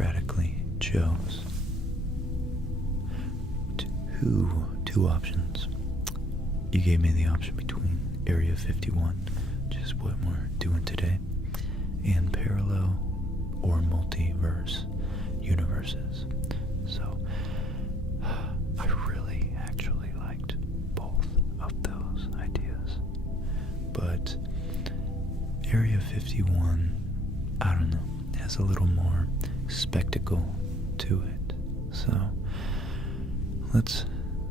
democratically chose two options. You gave me the option between Area 51, which is what we're doing today, and parallel or multiverse universes. So I really actually liked both of those ideas. But Area 51, I don't know, has a little more spectacle to it. So let's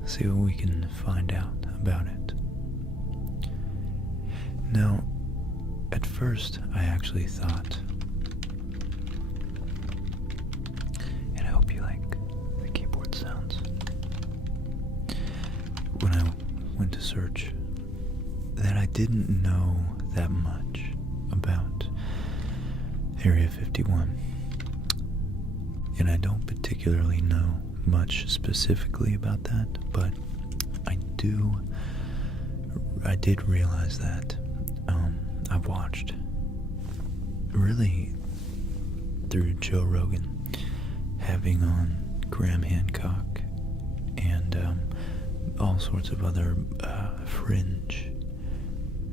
see what we can find out about it. Now, at first, I actually thought, and I hope you like the keyboard sounds, when I went to search, that I didn't know that much about Area 51. And I don't particularly know much specifically about that, but I did realize that I've watched, really through Joe Rogan, having on Graham Hancock and all sorts of other fringe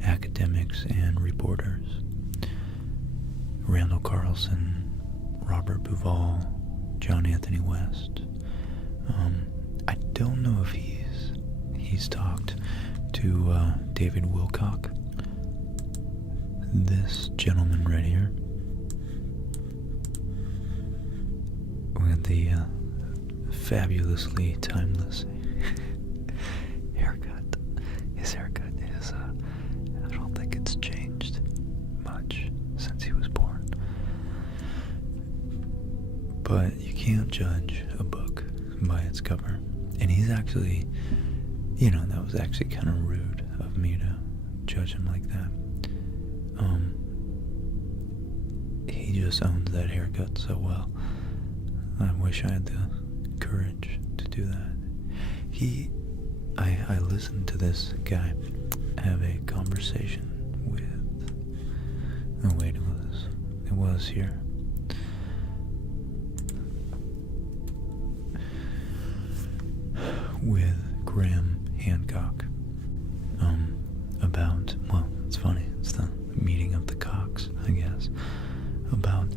academics and reporters, Randall Carlson, Robert Buvall, John Anthony West. I don't know if he's talked to David Wilcock, this gentleman right here, with the fabulously timeless haircut. His haircut is, I don't think it's changed much since he was born. But you can't judge a book by its cover. And he's actually, that was actually kind of rude of me to judge him like that. He just owns that haircut so well. I wish I had the courage to do that. I listened to this guy have a conversation with, oh wait, it was here. With Graham Hancock, about, well, it's funny, it's the meeting of the cocks, I guess, about,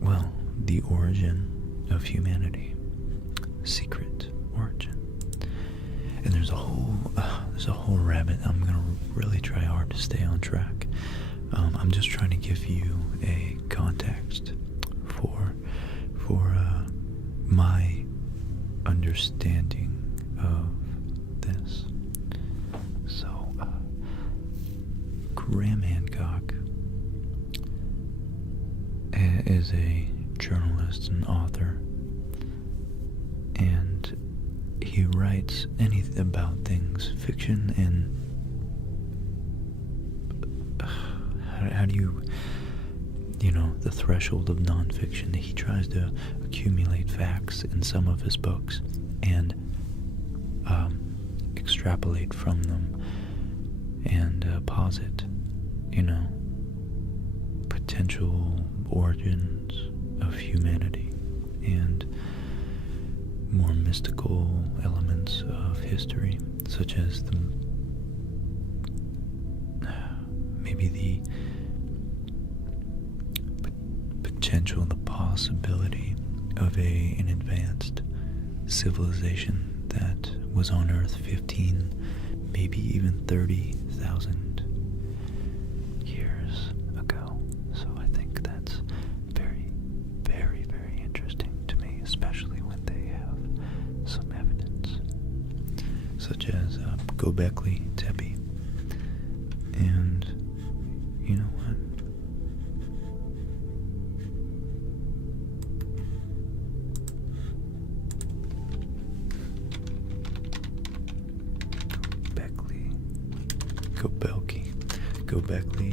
well, the origin of humanity, secret origin. And there's a whole rabbit. I'm gonna really try hard to stay on track. I'm just trying to give you a context for my understanding of this. So, Graham Hancock is a journalist and author, and he writes anything about things, fiction and how do you, the threshold of nonfiction. He tries to accumulate facts in some of his books and extrapolate from them and posit, potential origins of humanity and more mystical elements of history, such as maybe the potential, the possibility of an advanced civilization that was on Earth 15, maybe even 30,000 years ago. So I think that's very, very, very interesting to me, especially when they have some evidence, such as Göbekli Tepe. And you know what? Göbekli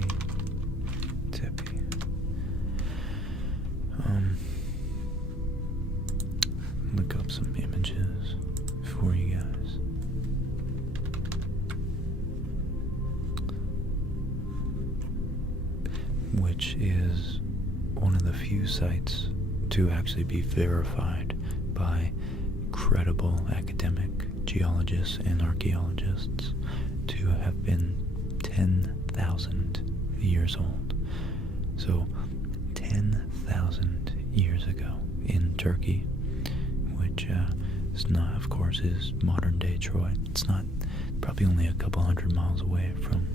Tepe. Look up some images for you guys. Which is one of the few sites to actually be verified by credible academic geologists and archaeologists to have been 10,000 years old. So 10,000 years ago in Turkey, which is not, of course, is modern day Troy. It's not, probably only a couple 100 miles away from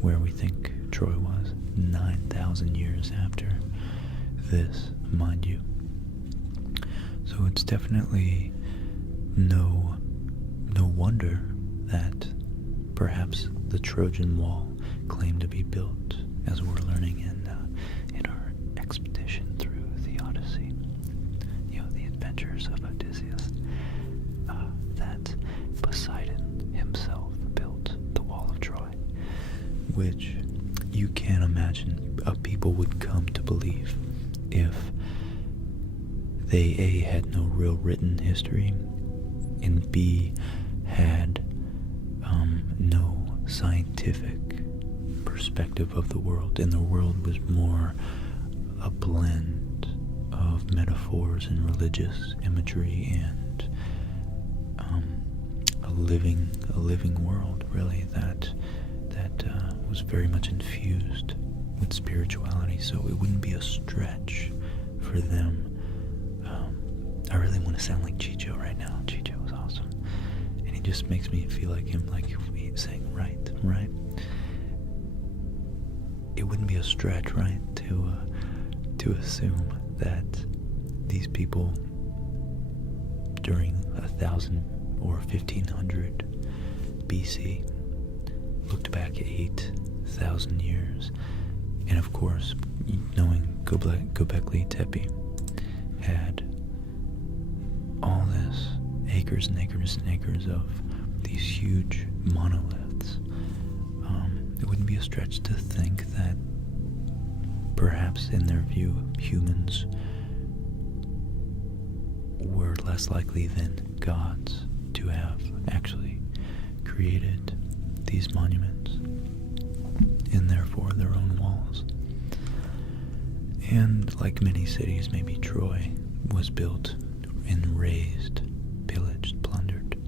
where we think Troy was. 9,000 years after this, mind you. So it's definitely no wonder that perhaps the Trojan Wall claimed to be built, as we're learning in our expedition through the Odyssey, the adventures of Odysseus, that Poseidon himself built the Wall of Troy, which you can't imagine people would come to believe if they A, had no real written history, and B, had no scientific perspective of the world, and the world was more a blend of metaphors and religious imagery and a living world, really, that was very much infused with spirituality. So it wouldn't be a stretch for them. I really want to sound like Chicho right now. Chicho was awesome, and he just makes me feel like him, like he's saying right. It wouldn't be a stretch, right, to assume that these people during 1000 or 1500 BC looked back 8,000 years, and of course, knowing Göbekli Tepe had all this acres and acres and acres of these huge monoliths. It wouldn't be a stretch to think that perhaps in their view humans were less likely than gods to have actually created these monuments and therefore their own walls. And like many cities, maybe Troy was built and razed, pillaged, plundered,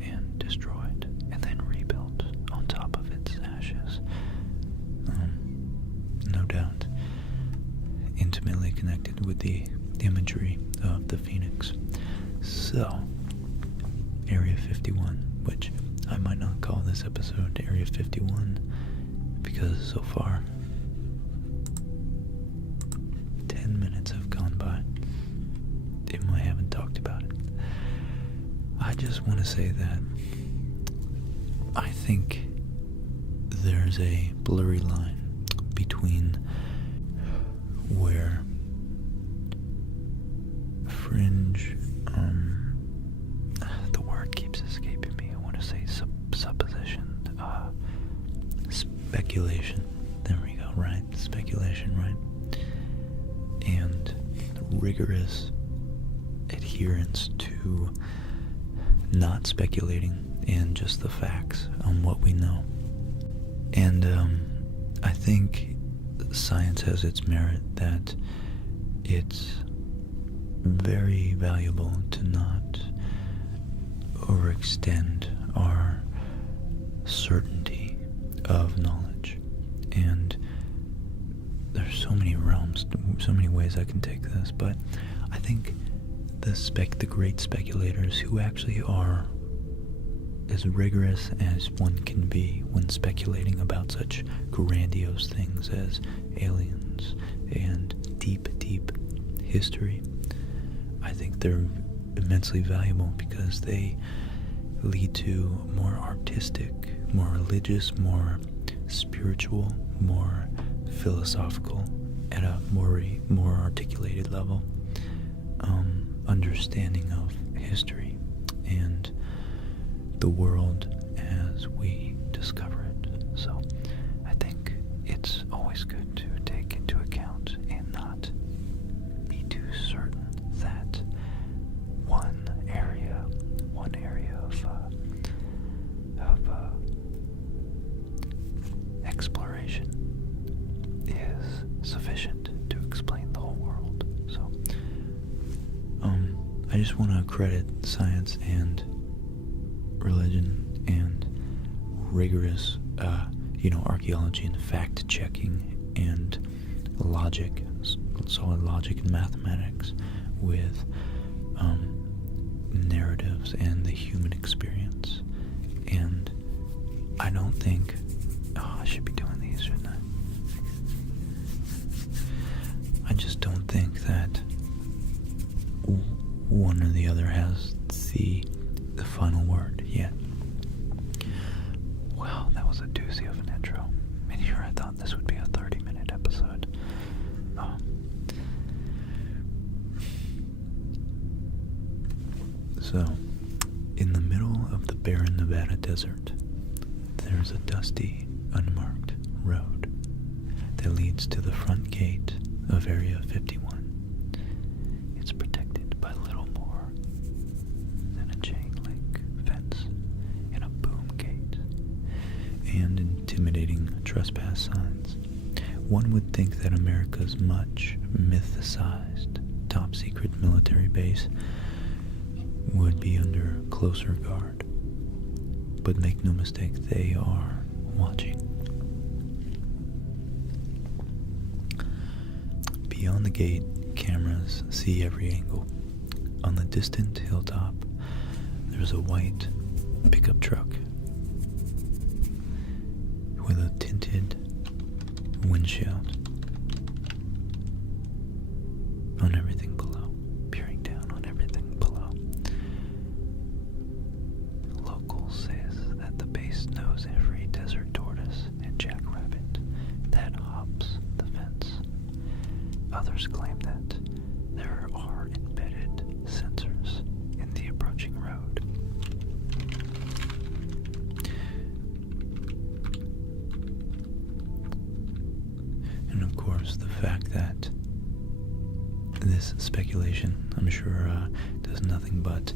and destroyed, and then rebuilt on top of its ashes. No doubt intimately connected with the imagery of the phoenix. So, Area 51, which I might not call this episode Area 51, because so far 10 minutes have gone by and I haven't talked about it. I just want to say that I think there's a blurry line between where fringe, the word keeps escaping me. I want to say supposition, speculation. There we go, right? Speculation, right? And rigorous adherence to not speculating and just the facts on what we know. And I think science has its merit that it's very valuable to not overextend our certainty of knowledge. And there's so many realms, so many ways I can take this, but I think the great speculators who actually are as rigorous as one can be when speculating about such grandiose things as aliens and deep history, I think they're immensely valuable because they lead to more artistic, more religious, more spiritual, more philosophical, at a more articulated level, understanding of history and the world as we discover it. So I think it's always good to take into account and not be too certain that one area of exploration is sufficient explain the whole world. So, I just want to credit science and religion and rigorous, archaeology and fact-checking and logic, solid logic and mathematics with narratives and the human experience. And I don't think, I should be doing these, shouldn't I? I just don't think that one or the other has the final word yet. Wow, that was a doozy of an intro. And here I thought this would be a 30-minute episode. So, in the middle of the barren Nevada desert, there's a dusty, unmarked road that leads to the front gate of Area 51. It's protected by little more than a chain link fence and a boom gate and intimidating trespass signs. One would think that America's much mythicized top-secret military base would be under closer guard. But make no mistake, they are watching. Beyond the gate, cameras see every angle. On the distant hilltop, there's a white pickup truck with a tinted windshield on everything below, peering down on everything below. Locals say that the base knows every desert tortoise and jackrabbit that hops the fence. Others claim that there are embedded sensors in the approaching road. And of course, the fact that this speculation, I'm sure, does nothing but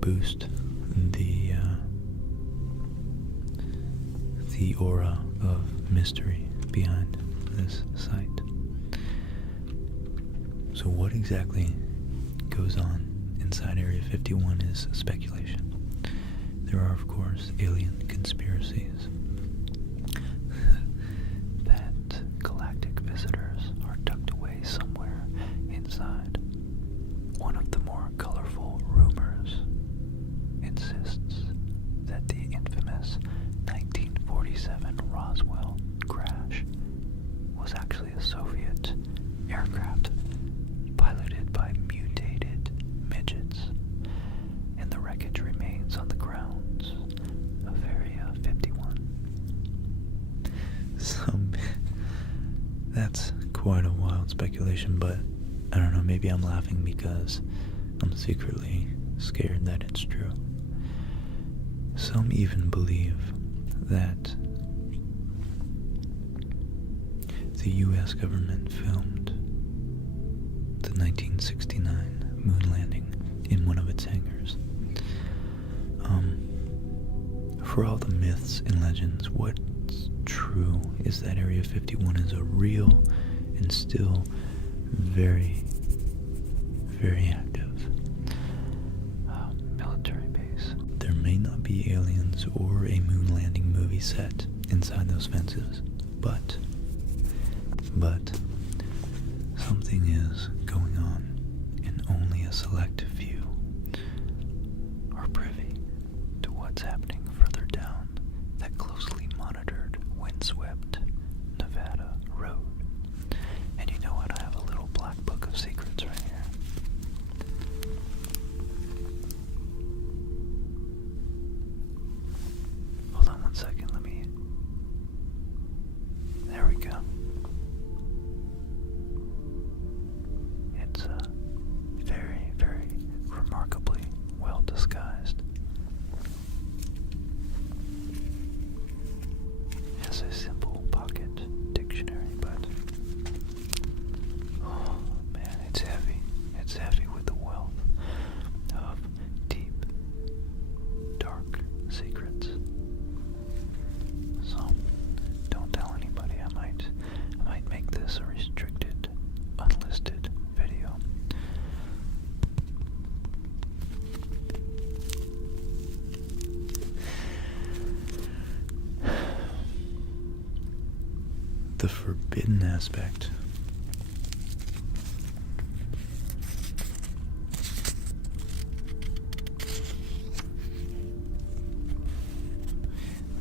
boost the aura of mystery behind this site. So what exactly goes on inside Area 51 is speculation. There are, of course, alien conspiracies that galactic visitors are tucked away somewhere inside. One of the more colorful rumors insists that the infamous 1947 Roswell crash was actually a Soviet aircraft piloted by mutated midgets, and the wreckage remains on the grounds of Area 51. That's quite a wild speculation, but I don't know, maybe I'm laughing because I'm secretly scared that it's true. Some even believe that the U.S. government filmed the 1969 moon landing in one of its hangars. For all the myths and legends, what's true is that Area 51 is a real and still very, very active military base. There may not be aliens or a moon landing movie set inside those fences, but something is going on, and only a select few are privy to what's happening further down that closely monitored, windswept Nevada road. And you know what? I have a little black book of secrets right here. Hold on one second, there we go. It's very, very the forbidden aspect.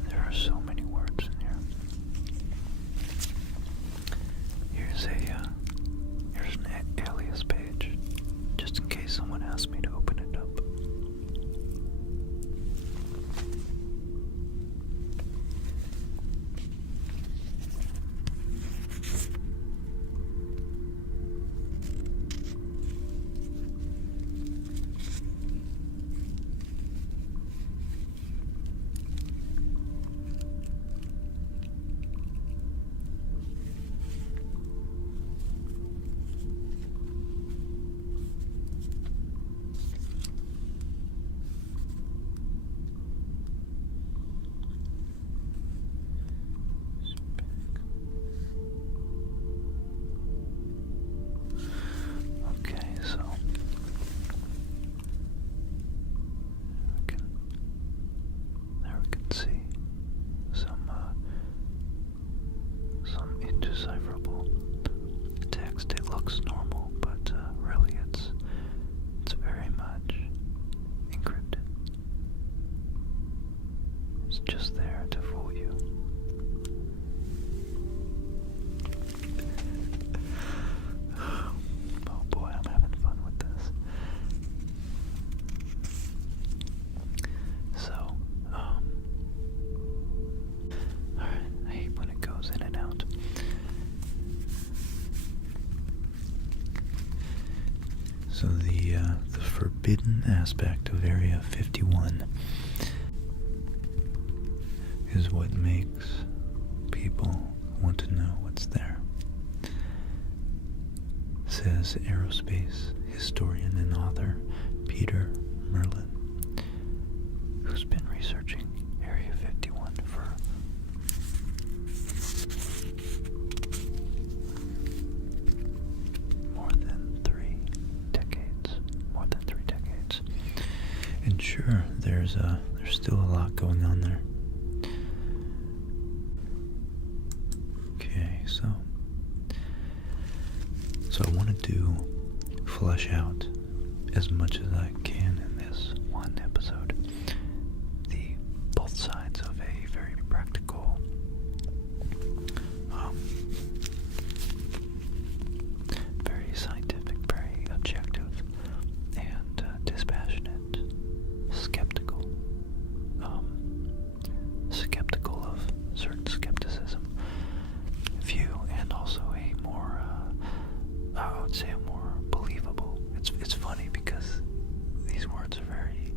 There are so many words in here. Here's an alias page, just in case someone asks me to open it up. Indecipherable text. It looks normal, but really it's very much encrypted. It's just there to fool you. Oh boy, I'm having fun with this. So, alright, I hate when it goes in and out. So the forbidden aspect of Area 51 is what makes people want to know what's there, says aerospace historian and author Peter Merlin, who's been researching Area 51 for more than 3 decades. And sure, there's still a lot going on there. Okay, so I wanted to flesh out as much as I can in this one episode the both sides of a very practical, very scientific, very objective, and dispassionate, skeptical of certain skepticism view, and also a more, I would say, a more believable. It's funny because these words are very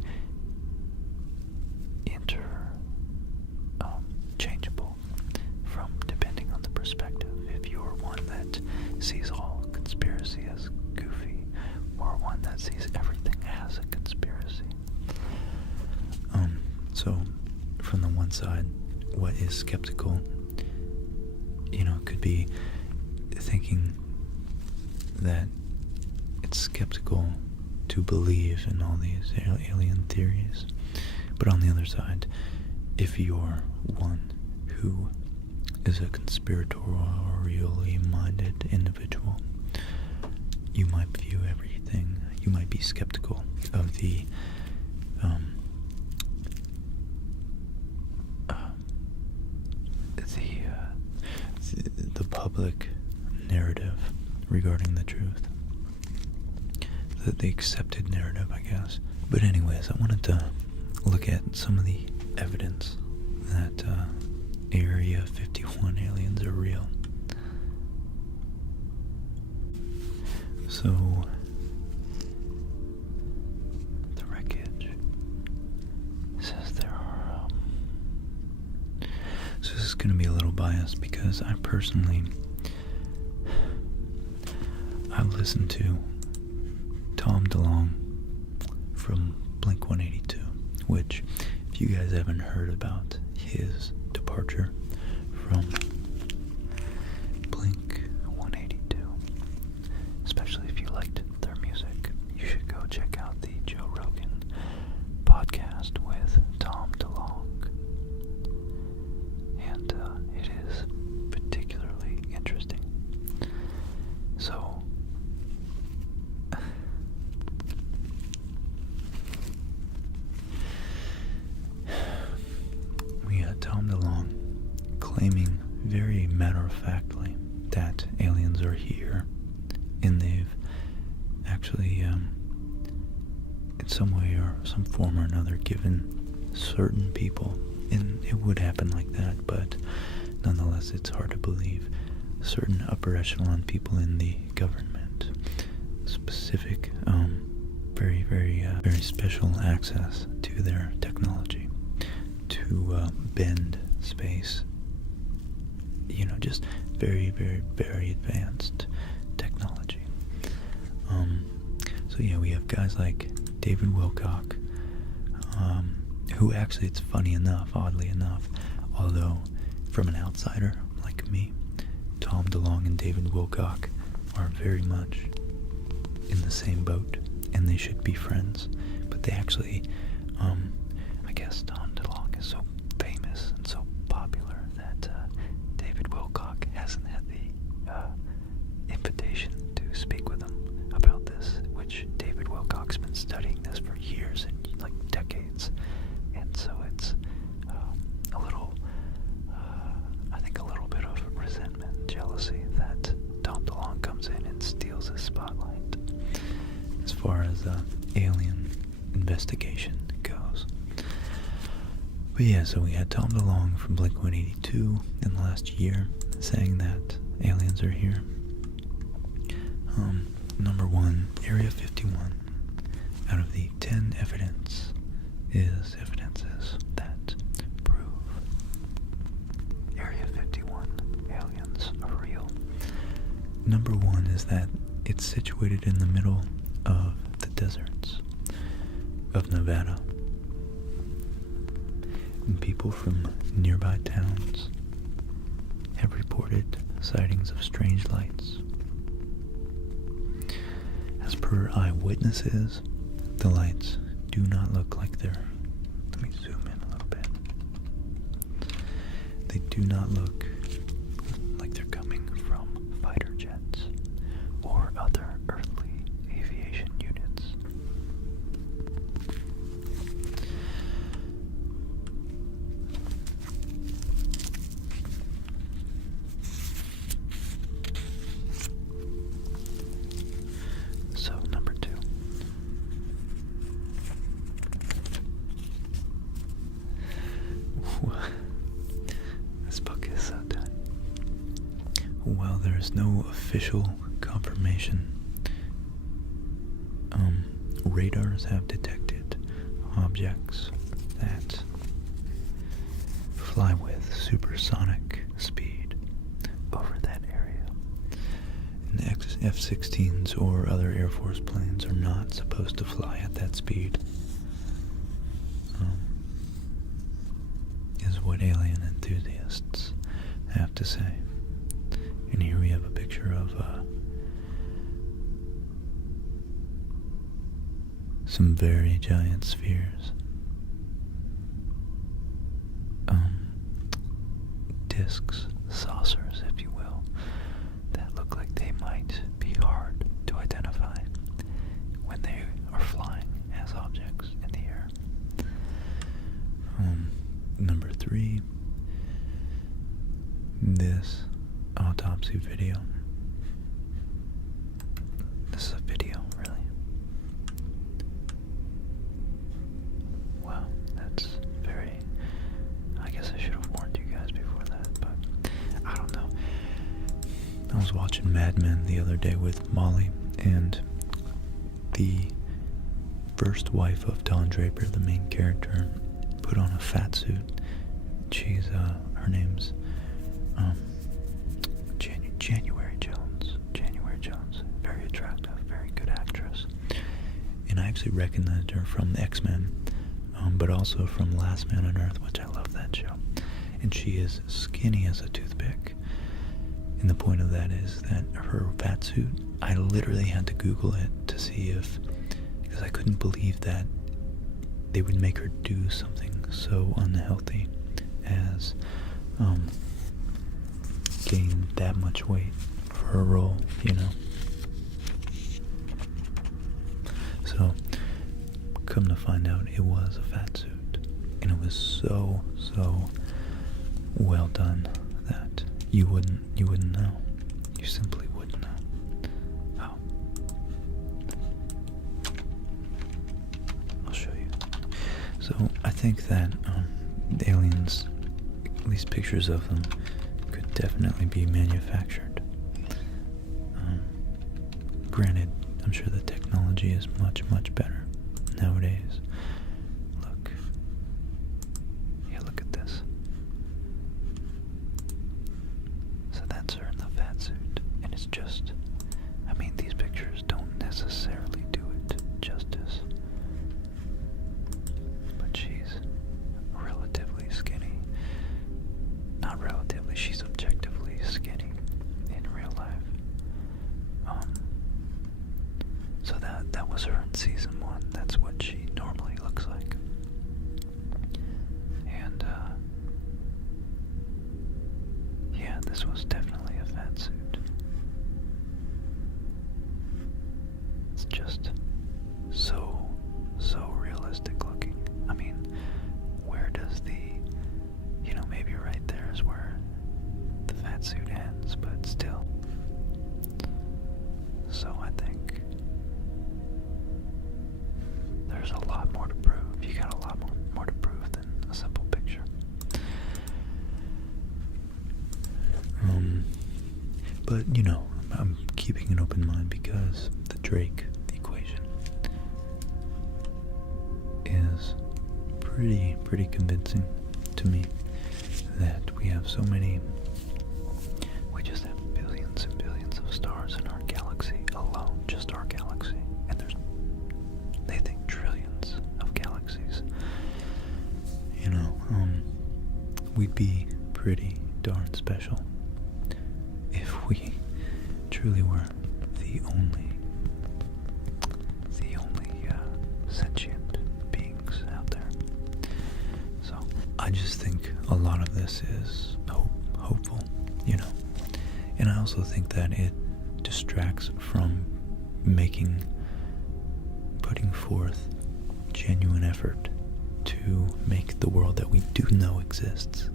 interchangeable from depending on the perspective. If you're one that sees all conspiracy as goofy, or one that sees everything as a conspiracy. So from the one side, what is skeptical, could be thinking that it's skeptical to believe in all these alien theories. But on the other side, if you're one who is a conspiratorially minded individual, you might view everything, you might be skeptical of the public narrative regarding the truth. The accepted narrative, I guess. But anyways, I wanted to look at some of the evidence that Area 51 aliens are real. So, the wreckage says there are, so this is going to be a little biased because I personally, I've listened to Tom DeLonge from Blink-182, which, if you guys haven't heard about his departure from Blink-182, especially if you liked their music, you should go check out the Joe Rogan podcast with Tom DeLonge. And it is particularly claiming very matter-of-factly that aliens are here, and they've actually, in some way or some form or another, given certain people, and it would happen like that, but nonetheless it's hard to believe, certain upper echelon people in the government, specific, very special access to their technology, to bend space, just very advanced technology. So yeah, we have guys like David Wilcock, who actually, it's funny enough, oddly enough, although from an outsider like me, Tom DeLonge and David Wilcock are very much in the same boat, and they should be friends, but they actually, I guess Tom DeLonge is so famous and so popular that David Wilcock hasn't had the invitation to speak with him about this, which David Wilcock's been studying this for years and like decades, and so it's a little, I think a little bit of resentment, jealousy that Tom DeLonge comes in and steals his spotlight as far as alien investigation goes. But yeah, so we had Tom DeLonge from Blink-182 in the last year saying that aliens are here. Number one, Area 51, out of the 10 evidences that prove Area 51 aliens are real. Number one is that it's situated in the middle of the deserts of Nevada. And people from nearby towns have reported sightings of strange lights. As per eyewitnesses, the lights do not look like they're... Let me zoom in a little bit. They do not look like they're coming from fighter jets or other earthly aviation units. So, number two. This book is so done. While there is no official confirmation, radars have detected objects that fly with supersonic speed over that area. And F-16s or other Air Force planes are not supposed to fly at that speed, is what alien enthusiasts have to say. And here we have a picture of some very giant spheres, discs, saucers, if you will, that look like they might be hard to identify when they are flying as objects in the air. Number three, this autopsy video. This is a video, really. Wow, that's very... I guess I should have warned you guys before that, but I don't know. I was watching Mad Men the other day with Molly, and the first wife of Don Draper, the main character, put on a fat suit. She's, her name's, January Jones. Very attractive, very good actress. And I actually recognized her from the X-Men, but also from Last Man on Earth, which I love that show. And she is skinny as a toothpick. And the point of that is that her fat suit, I literally had to Google it to see if, because I couldn't believe that they would make her do something so unhealthy as gain that much weight for her role, you know. So, come to find out, it was a fat suit, and it was so well done you wouldn't know. You simply wouldn't know. Oh. I'll show you. So I think that the aliens, at least pictures of them, could definitely be manufactured. Granted, I'm sure the technology is much, much better nowadays. Look. Yeah, look at this. So that's her in the fat suit. And it's just, I mean, these pictures don't necessarily do it justice. But she's relatively skinny. Not relatively, she's objectively skinny in real life. So that was her in season 1. That's what she normally looks like. And yeah, this was definitely a fat suit. It's just so realistic looking. I mean, where does the, maybe right there is where the fat suit ends, but still. So I think there's a lot more to prove. You got a lot more to prove than a simple picture. But I'm keeping an open mind because the Drake equation is pretty convincing to me that we have so many. We just have billions and billions of stars in our galaxy alone, just our galaxy, and they think trillions of galaxies. We'd be pretty darn special if we truly were the only sentient beings out there. So I just think a lot of this is hopeful, and I also think that it distracts from putting forth genuine effort to make the world that we do know exists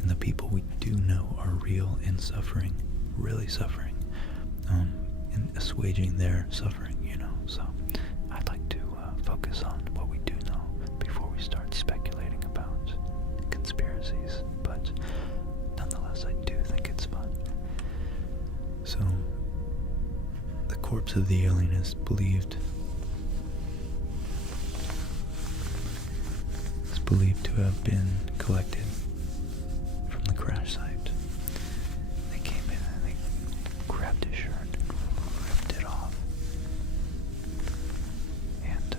and the people we do know are real and suffering, really suffering, and assuaging their suffering, So I'd like to focus on what we do know before we start speculating about conspiracies, but nonetheless I do think it's fun. So the corpse of the alien is believed to have been collected from the crash site. They came in and they grabbed his shirt and ripped it off and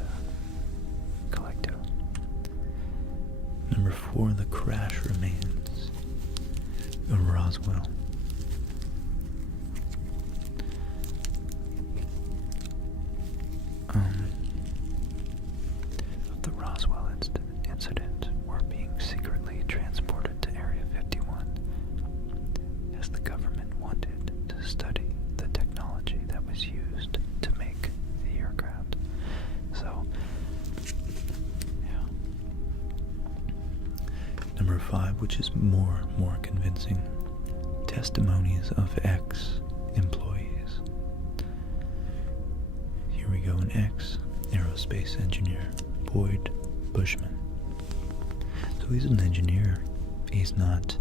collected him. Number 4, the crash remains of Roswell. Of the Roswell incident were being secretly transported to Area 51 as the government wanted to study the technology that was used to make the aircraft. So, yeah. Number 5, which is more convincing, testimonies of ex-employees. Here we go, an ex-aerospace engineer, Boyd Bushman. So he's an engineer. He's not,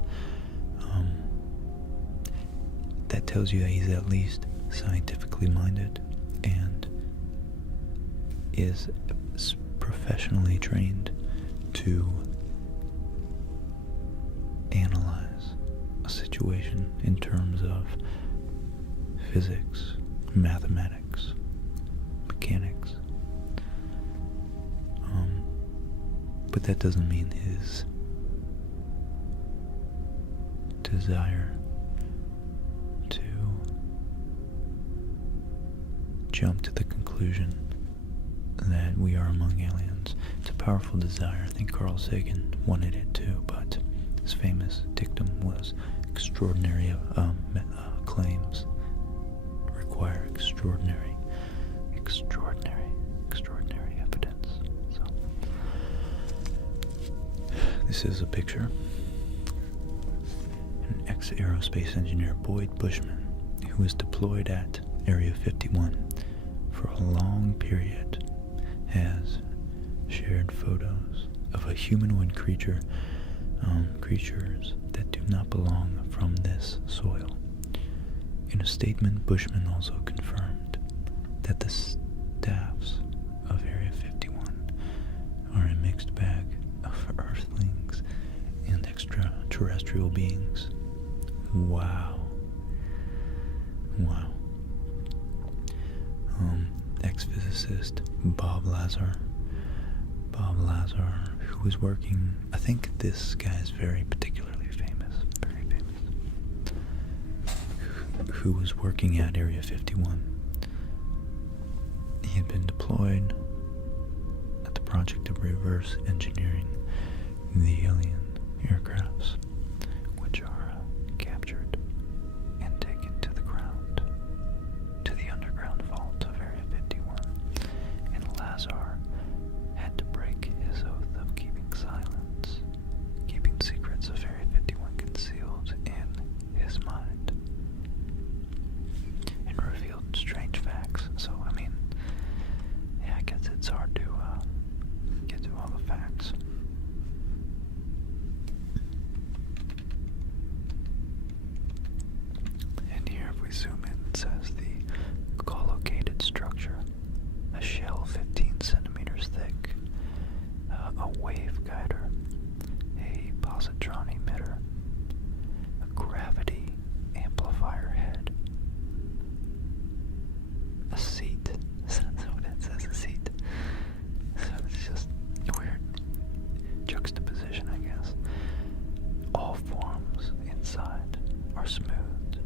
that tells you that he's at least scientifically minded and is professionally trained to analyze a situation in terms of physics, mathematics, mechanics. But that doesn't mean his desire to jump to the conclusion that we are among aliens. It's a powerful desire. I think Carl Sagan wanted it too, but his famous dictum was extraordinary claims require extraordinary evidence. So this is a picture, an ex-aerospace engineer Boyd Bushman, who was deployed at Area 51 for a long period, has shared photos of a humanoid creatures that do not belong from this soil. In a statement, Bushman also confirmed that the staffs of Area 51 are a mixed bag of earthlings and extraterrestrial beings. Wow. Wow. Ex-physicist Bob Lazar, who was working, I think this guy is very particularly famous, who was working at Area 51. He had been deployed at the project of reverse engineering the alien aircrafts, which are captured and taken to the ground, to the underground vault of Area 51. And Lazar had to break his oath of keeping silence, keeping secrets of Area 51 concealed in his mind, and revealed strange facts. So, I mean, yeah, I guess it's hard to get to all the facts. And here, if we zoom in, it says the collocated structure, a shell 15 centimeters thick, a waveguider, a positron emitter, a gravity amplifier head, a seat. So that says a seat. So it's just weird juxtaposition, I guess. All forms inside are smoothed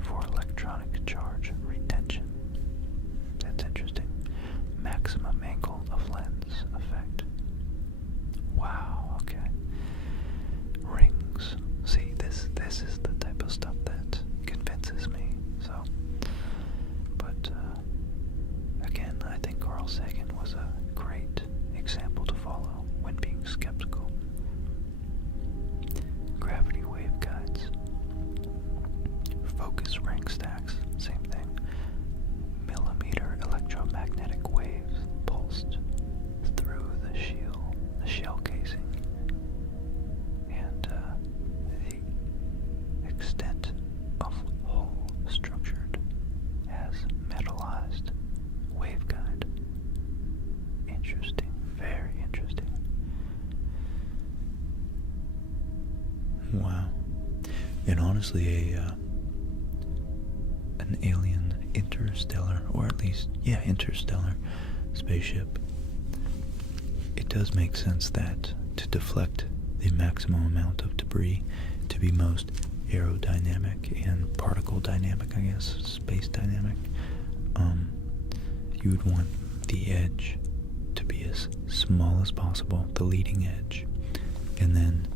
for electronic charge retention. That's interesting. Maximum angle of lens effect. Wow, okay. Rings. See, this is the type of stuff that convinces me. So, but again, I think Carl Sagan was a great example to follow when being skeptical. Gravity waveguides. Focus ring stacks, same thing. Millimeter electromagnetic waves pulsed through the shell casing, and the extent of hull structured as metallized waveguide. Interesting, very interesting. Wow. And honestly, an alien interstellar, or at least, interstellar spaceship, it does make sense that to deflect the maximum amount of debris to be most aerodynamic and particle dynamic, I guess, space dynamic, you would want the edge to be as small as possible, the leading edge, and then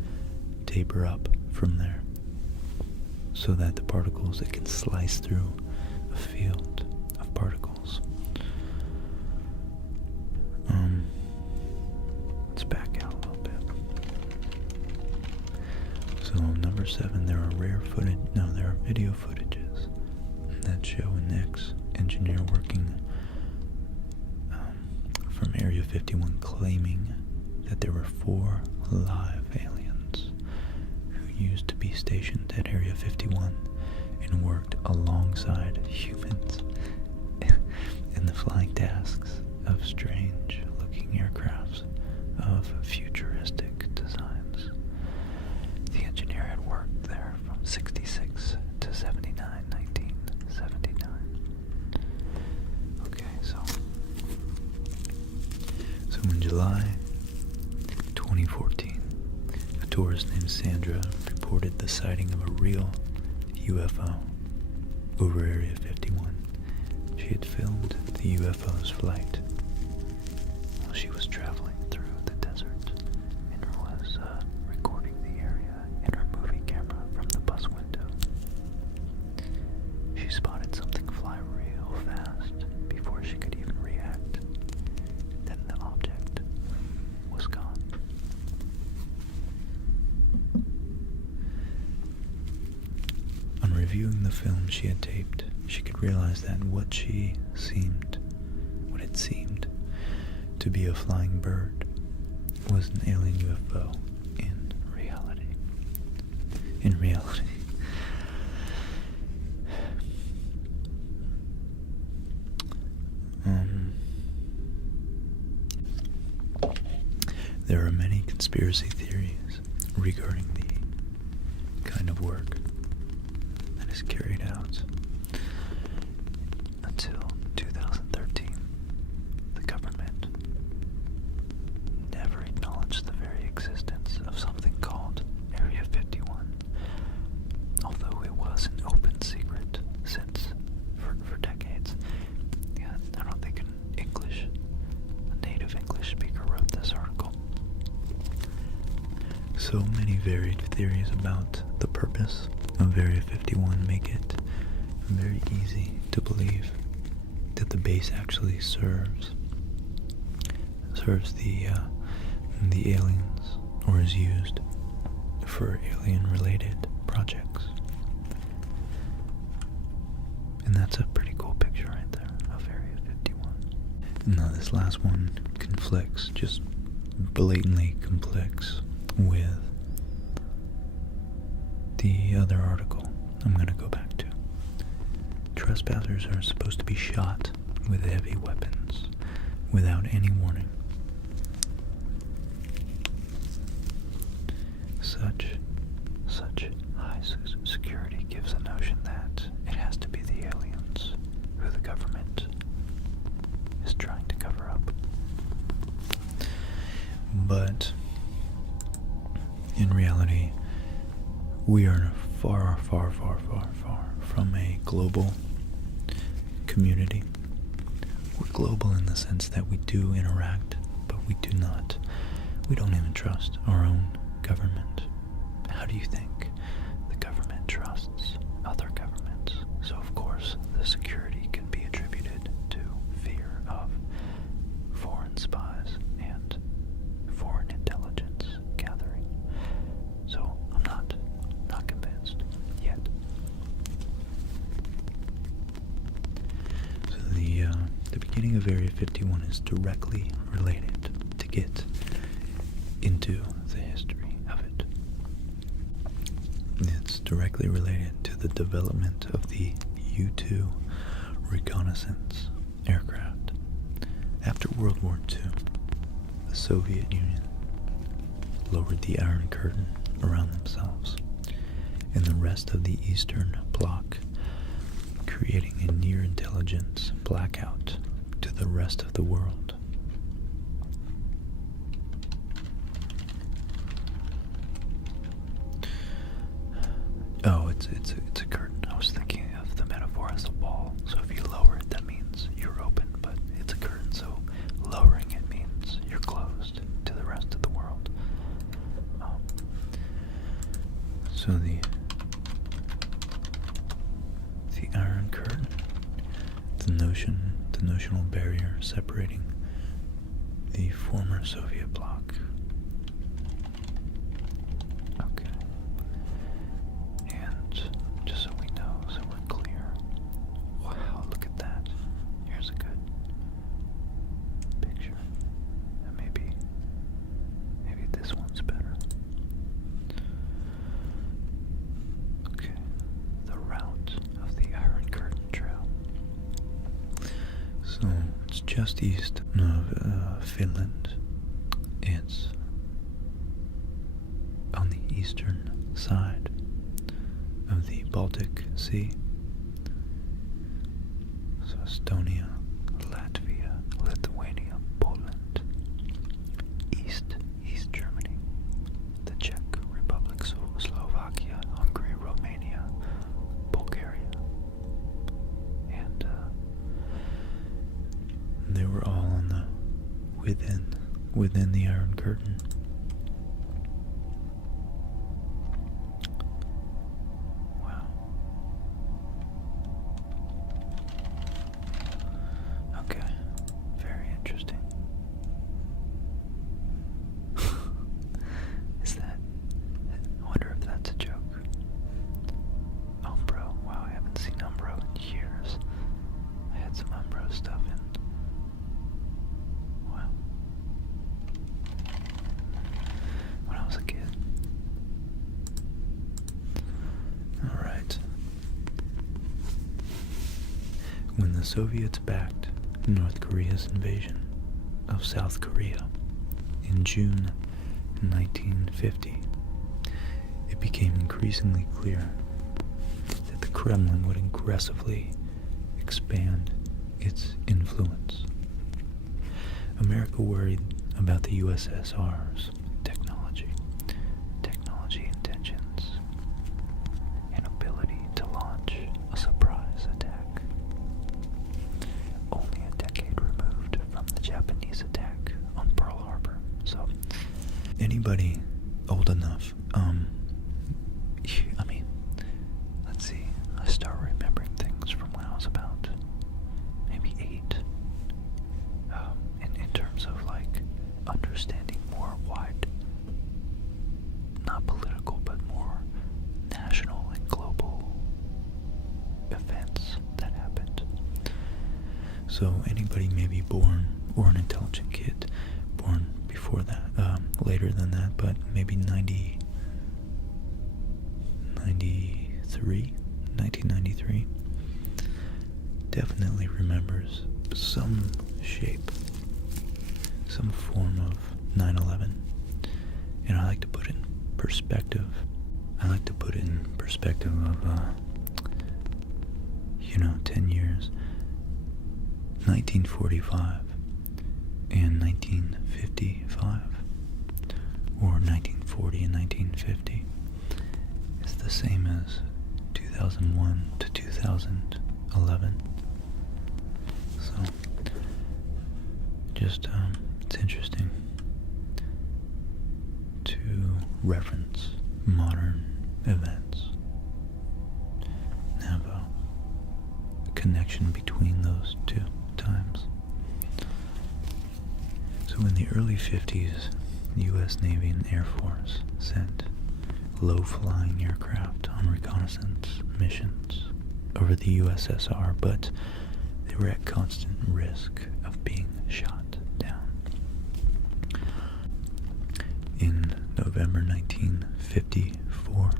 taper up from there, so that the particles, it can slice through a field of particles. Let's back out a little bit. So number 7, there are video footages that show an ex-engineer working from Area 51 claiming that there were 4 live aliens who used to be stationed at Area 51 and worked alongside humans in the flying tasks of strange-looking aircrafts of futuristic designs. The engineer had worked there from 66 to 79, 1979. Okay, so in July 2014, a tourist named Sandra reported the sighting of a real UFO over Area 51. She had filmed the UFO's flight while she was traveling through the desert and was recording the area in her movie camera from the bus window. She spotted something fly real fast before she could even react. Then the object was gone. reviewing the film she had taped, she could realize that what it seemed to be a flying bird was an alien UFO in reality. In reality. There are many conspiracy theories regarding the kind of work that is carried out. Until 2013, the government never acknowledged the very existence of something called Area 51, although it was an open secret since for decades. Yeah, I don't think a native English speaker wrote this article. So many varied theories about the purpose of Area 51 make it very easy to believe that the base actually serves the aliens, or is used for alien-related projects. And that's a pretty cool picture right there of Area 51. Now this last one conflicts, just blatantly conflicts with the other article I'm going to go back to. Trespassers are supposed to be shot with heavy weapons without any warning. Such high security gives a notion that it has to be the aliens who the government is trying to cover up. But in reality, we are far, far, far, far, far from a global community. We're global in the sense that we do interact, but we don't even trust our own government. How do you think the government trusts other governments? So of course, the security can be attributed to fear of foreign spies and foreign intelligence gathering. So I'm not convinced yet. So the beginning of Area 51 is directly related to get into the history of it. It's directly related to the development of the U-2 reconnaissance aircraft. After World War II, the Soviet Union lowered the Iron Curtain around themselves and the rest of the Eastern Bloc, creating a near-intelligence blackout to the rest of the world. Oh, it's a curtain. I was thinking of the metaphor as a wall. So if you lower it, that means you're open, but it's a curtain, so lowering it means you're closed to the rest of the world. So the Iron Curtain, the notional barrier separating the former Soviet bloc. Okay. And just so we know, so we're clear. Wow, look at that. Here's a good picture. And maybe this one's better. Okay. The route of the Iron Curtain Trail. So it's just east of Finland. It's on the eastern side of the Baltic Sea. So Estonia, Latvia, Lithuania, Poland, East Germany, the Czech Republic, Slovakia, Hungary, Romania, Bulgaria, and they were all on the within the Iron Curtain. Wow. Okay. Very interesting. Is that? I wonder if that's a joke. Oh, bro. Wow. When the Soviets backed North Korea's invasion of South Korea in June 1950, it became increasingly clear that the Kremlin would aggressively expand its influence. America worried about the USSR's technology intentions, and ability to launch a surprise attack. Only a decade removed from the Japanese attack on Pearl Harbor. So, anybody old enough, let's see, I start remembering things from when I was about maybe 8. In terms of like understanding more wide, not political, but more national and global events that happened. So anybody maybe born, or an intelligent kid born before that, later than that, but maybe 1993, definitely remembers some shape, some form of 9/11. And I like to put it in perspective. I like to put it in perspective of, 10 years. 1945 and 1955, or 1940 and 1950, is the same as 2001 to 2011. So, just, it's interesting to reference modern events and have a connection between those two times. So in the early 50s, the U.S. Navy and Air Force sent low-flying aircraft on reconnaissance missions over the USSR, but they were at constant risk of being shot down. In November 1954,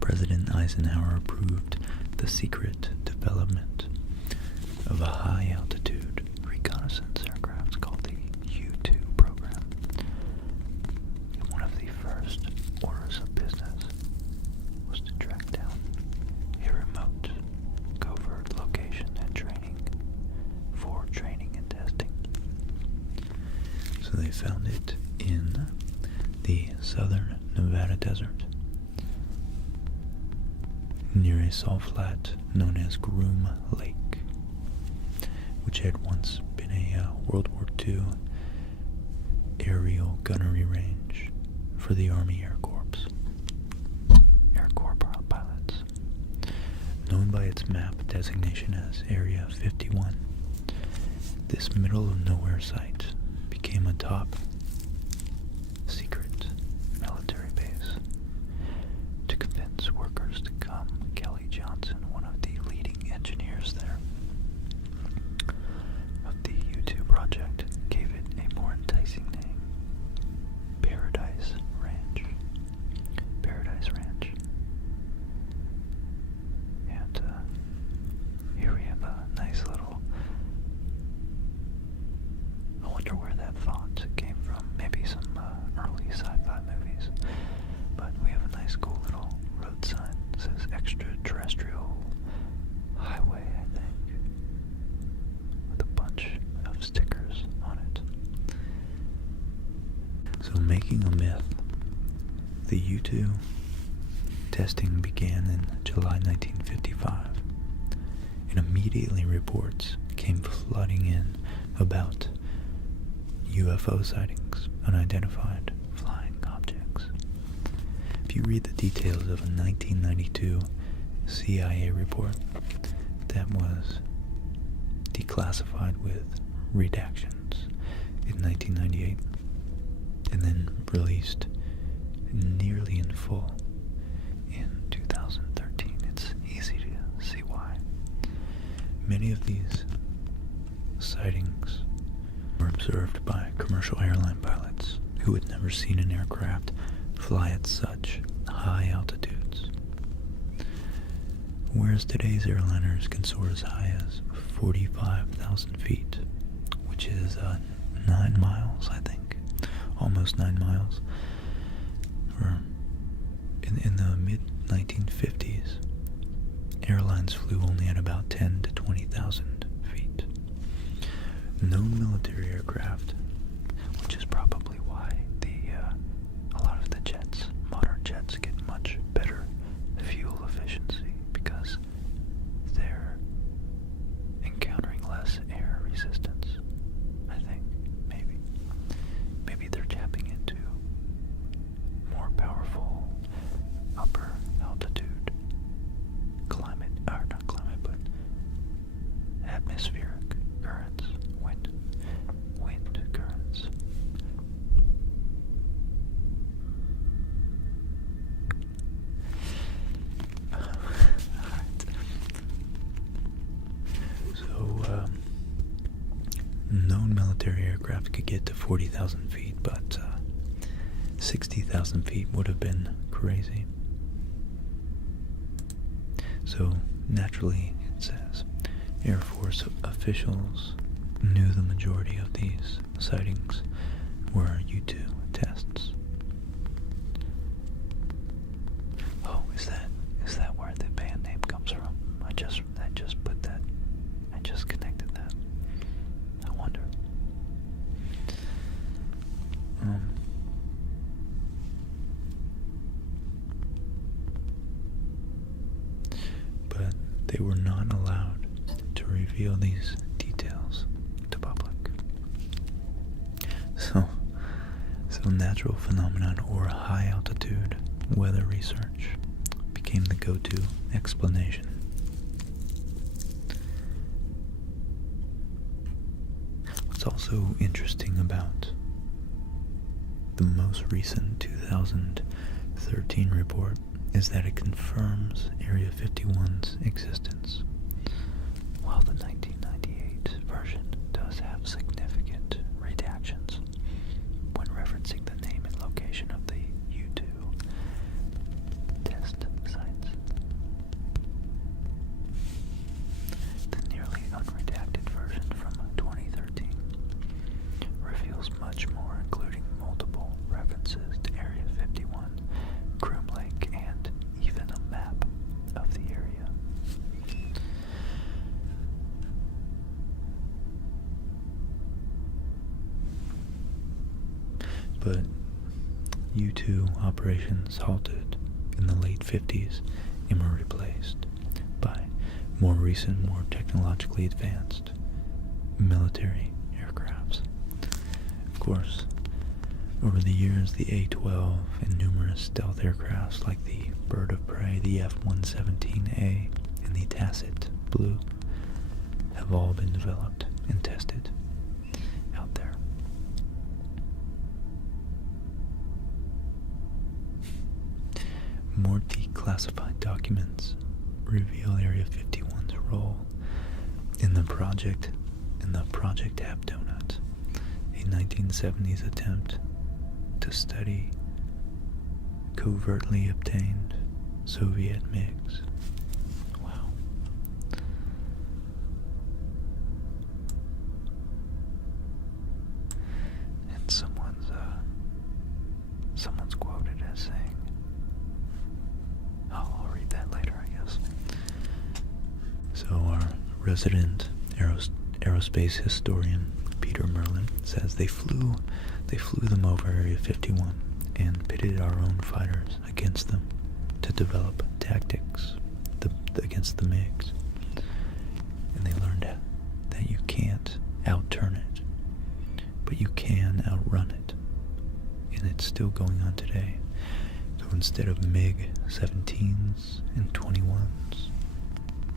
President Eisenhower approved the secret development of a high-altitude reconnaissance aircraft called the U-2 program. One of the first orders of business was to track down a remote, covert location and training and testing. So they found it in the southern Nevada desert, near a salt flat known as Groom Lake, which had once been a World War II aerial gunnery range for the Army Air Corps pilots. Known by its map designation as Area 51, this middle-of-nowhere site became a top secret military base to convince workers to come. Kelly Johnson, one of the leading engineers there of the U-2 project, gave it a more enticing name: Paradise Ranch. And here we have a nice little, I wonder where that font came from. Maybe some early sci-fi movies. But we have a nice cool little road sign that says extraterrestrial highway, I think, with a bunch of stickers on it. So, making a myth, the U-2 testing began in July 1955, and immediately reports came flooding in about UFO sightings, unidentified flying objects. If you read the details of a 1992 CIA report that was declassified with redactions in 1998 and then released nearly in full in 2013, it's easy to see why. Many of these sightings were observed by commercial airline pilots who had never seen an aircraft fly at such high altitudes. whereas today's airliners can soar as high as 45,000 feet, which is 9 miles, I think, almost 9 miles. Or in the mid-1950s, airlines flew only at about 10 to 20,000 feet. Known military aircraft, which is probably why a lot of the jets, modern jets, get much better fuel efficiency, because they're encountering less air resistance. I think maybe they're tapping into more powerful upper altitude climate, or not climate, but atmospheric currents, wind currents. Alright. So, known military aircraft could get to 40,000 feet, but 60,000 feet would have been crazy. So, naturally, it says, Air Force officials knew the majority of these sightings were U-2 tests. Oh, is that where the band name comes from? I just put that. I just connected that. I wonder. But they were not allowed to reveal these details to public. So natural phenomenon or high altitude weather research became the go-to explanation. What's also interesting about the most recent 2013 report is that it confirms Area 51's existence, while the 1998 version does have significant redactions when referencing the name and location of the U-2 test sites. The nearly unredacted version from 2013 reveals much more, including multiple references to Area 51, Groom Lake, and even a map of the area. But U-2 operations halted in the late 50s and were replaced by more recent, more technologically advanced military aircrafts. Of course, over the years, the A-12 and numerous stealth aircrafts like the Bird of Prey, the F-117A, and the Tacit Blue have all been developed and tested out there. More declassified documents reveal Area 51's role in the Project Tap Donut, a 1970s attempt to study covertly obtained Soviet MiGs. Wow. And someone's quoted as saying, I'll read that later, I guess. So our resident aerospace historian Peter Merlin says they flew them over Area 51 and pitted our own fighters against them to develop tactics against the MiGs. And they learned that you can't outturn it, but you can outrun it. And it's still going on today. So instead of MiG-17s and 21s,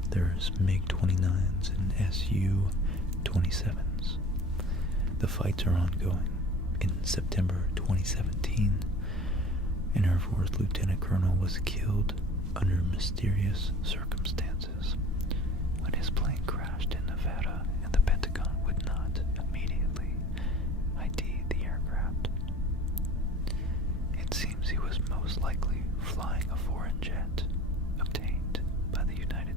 there's MiG-29s and Su-27s. The fights are ongoing. In September 2017, an Air Force Lieutenant Colonel was killed under mysterious circumstances when his plane crashed in Nevada and the Pentagon would not immediately ID the aircraft. It seems he was most likely flying a foreign jet obtained by the United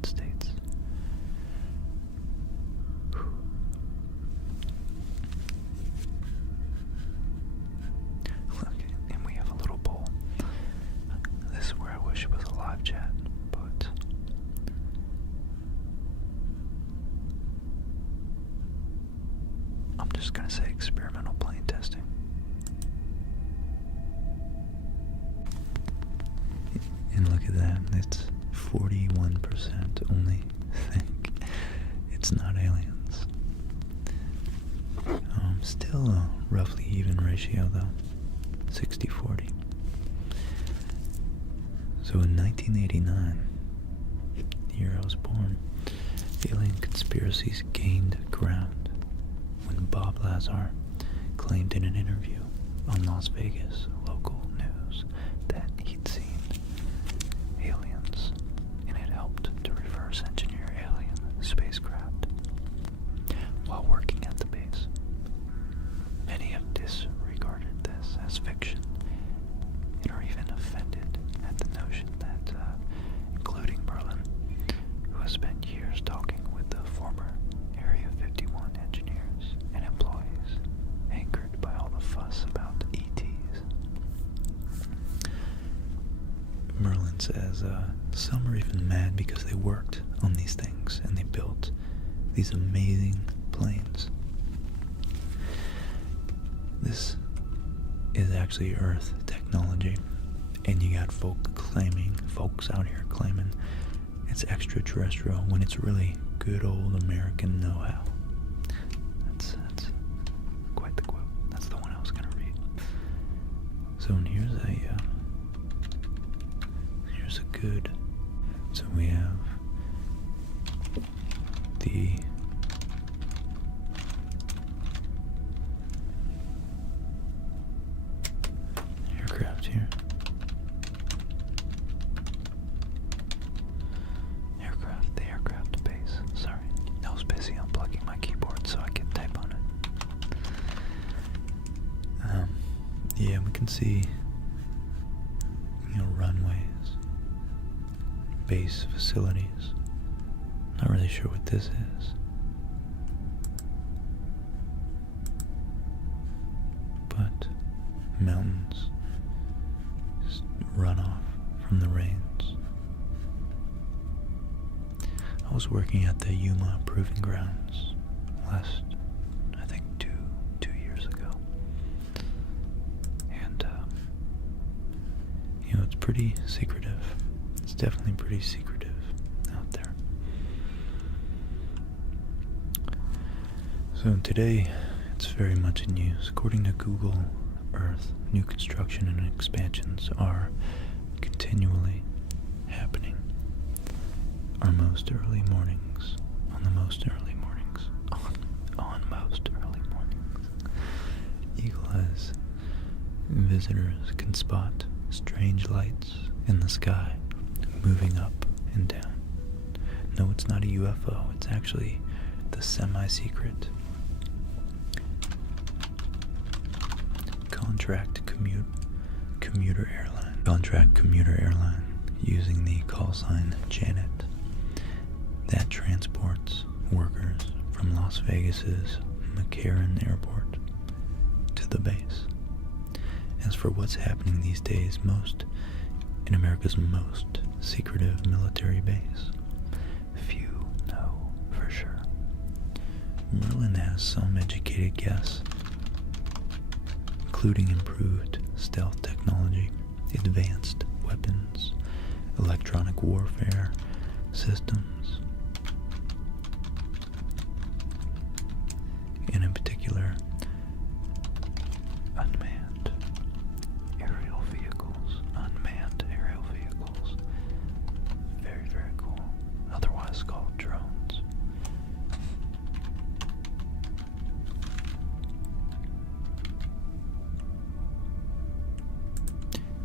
going to say experimental plane testing. And look at that, it's 41% only think it's not aliens. Still a roughly even ratio though, 60-40. So in 1989, the year I was born, alien conspiracies gained ground when Bob Lazar claimed in an interview on Las Vegas local news that he'd seen aliens and had helped to reverse engineer alien spacecraft while working at the base. Many have disregarded this as fiction and are even offended at the notion that, including Merlin, who has spent years talking with the former Area 51 engineers and employees, angered by all the fuss about ETs. Merlin says some are even mad because they worked on these things and they built these amazing planes. This is actually Earth technology, and you got folks out here claiming it's extraterrestrial when it's really good old American know-how. That's quite the quote. That's the one I was going to read. So here's a good. So we have the aircraft here. The aircraft base. Sorry, I was busy unplugging my keyboard so I could type on it. Yeah, we can see, runways, base facilities. Not really sure what this is. But mountains just run off from the rains. I was working at the Yuma Proving Grounds last, I think, two years ago. And, it's pretty secretive. It's definitely pretty secretive out there. So today, it's very much in use. According to Google Earth, new construction and expansions are continually happening. On most early mornings. Eagle eyes visitors can spot strange lights in the sky moving up and down. No, it's not a UFO. It's actually the semi-secret contract commuter airline using the call sign Janet that transports workers from Las Vegas's McCarran Airport to the base. As for what's happening these days, in America's most secretive military base, few know for sure. Merlin has some educated guess, including improved stealth technology, advanced weapons, electronic warfare systems, and in particular, unmanned aerial vehicles. Very, very cool. Otherwise called drones.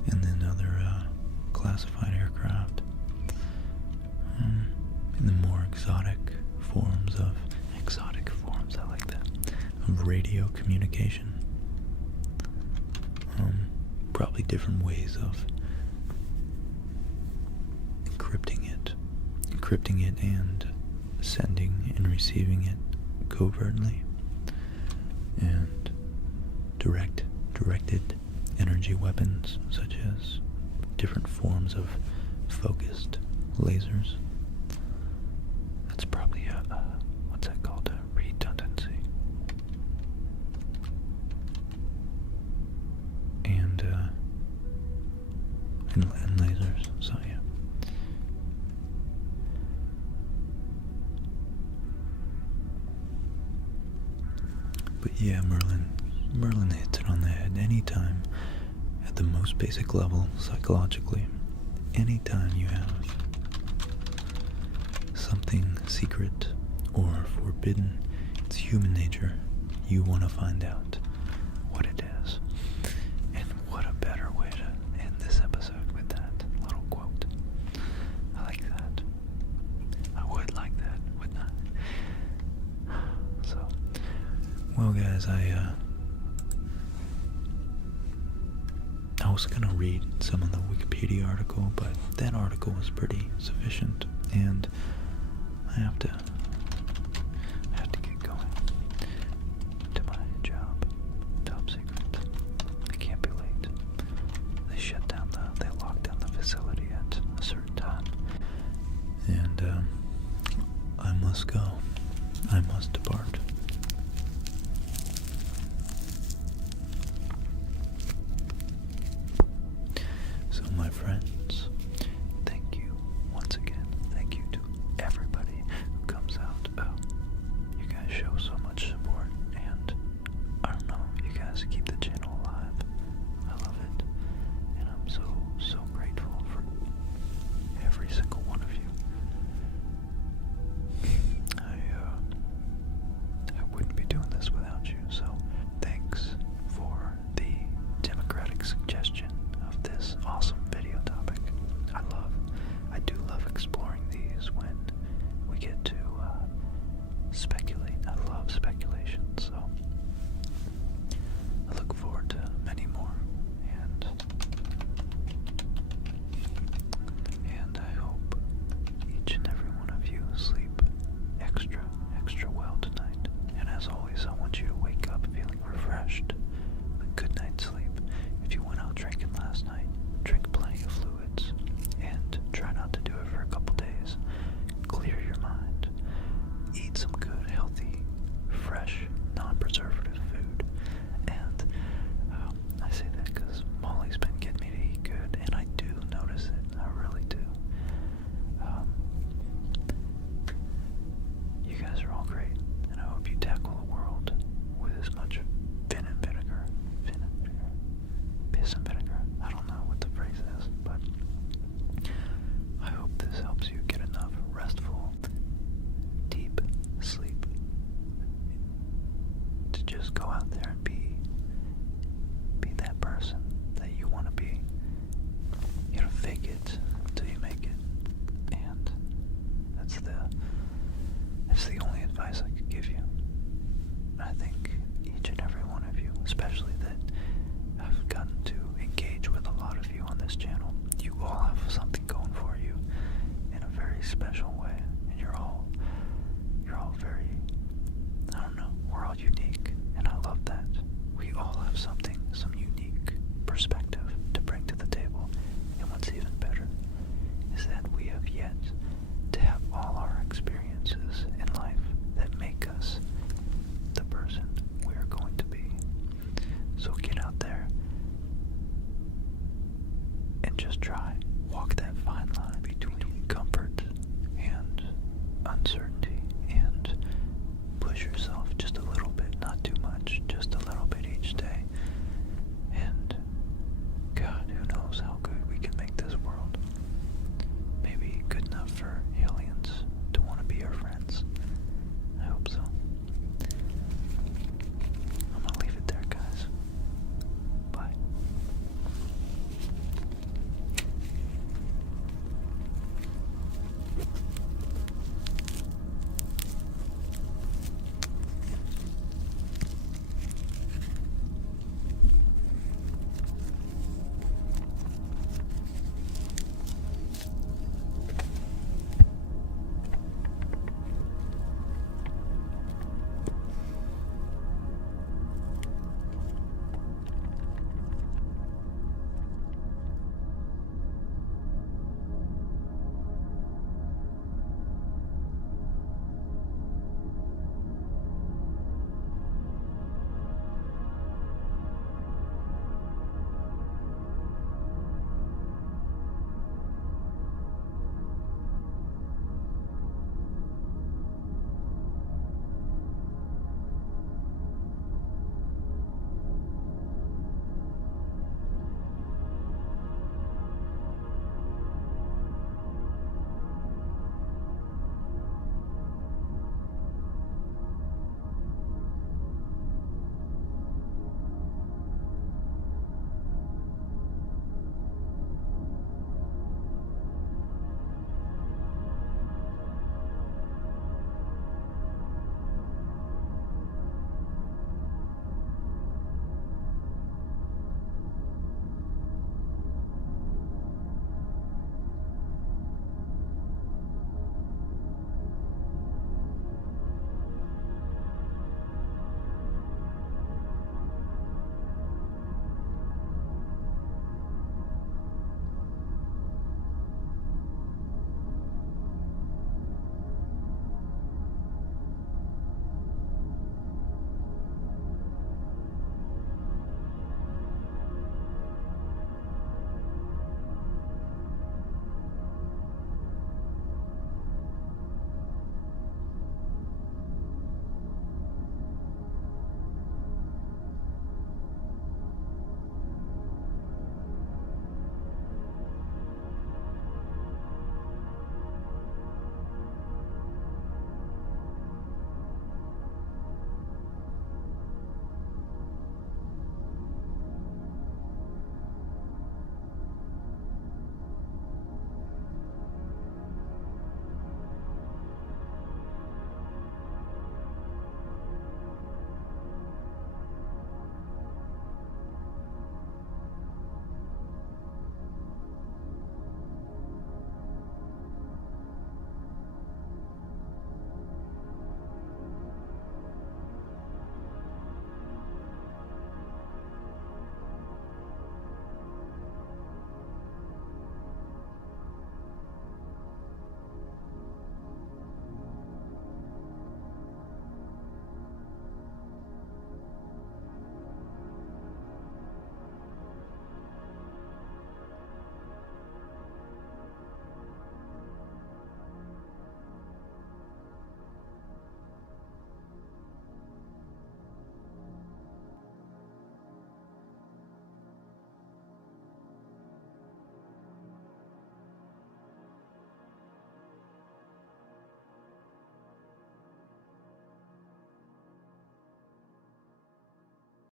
And then other classified aircraft. And the more exotic forms, I like that, of radio communication. Probably different ways of encrypting it and sending and receiving it covertly, and directed energy weapons such as different forms of focused lasers. That's probably what's that called? A redundancy. yeah, Merlin hits it on the head. Anytime, at the most basic level, psychologically, anytime you have something secret or forbidden, it's human nature. You want to find out what it is. And what a better way to end this episode with that little quote. I like that. I would like that, wouldn't I? So, well guys, I was gonna read some of the Wikipedia article, but that article was pretty sufficient, and I have to get going to my job. Top secret. I can't be late. They locked down the facility at a certain time, and I must go. I must depart. So, my friends, thank you once again. Thank you to everybody who comes out. You guys show so much support, and I don't know, you guys keep the channel alive. I love it, and I'm so grateful for every single one of you. I wouldn't be doing this without you, so thanks for the democratic suggestion of this awesome video topic. I do love exploring these when we get to speculate. I love speculation, so I look forward to many more, and I hope each and every one of you sleep extra well tonight. And as always, I want you to wake up feeling refreshed, a good night's sleep. If you went out drinking last night, drink plenty of fluids, and try not to do it for a couple days. Clear your mind. Eat some good, healthy, fresh, non-preservative food. And I say that because Molly's been getting me to eat good, and I do notice it. I really do. You guys are all great, and I hope you tackle the world with as much piss and vinegar. I don't know what the phrase is, but I hope this helps you get enough restful, deep sleep to just go out there and be that person that you want to be. You know, fake it until you make it, and that's the only advice I could give you. I think each and every one of you, especially that I've gotten to engage with a lot of you on this channel, you all have something going for you in a very special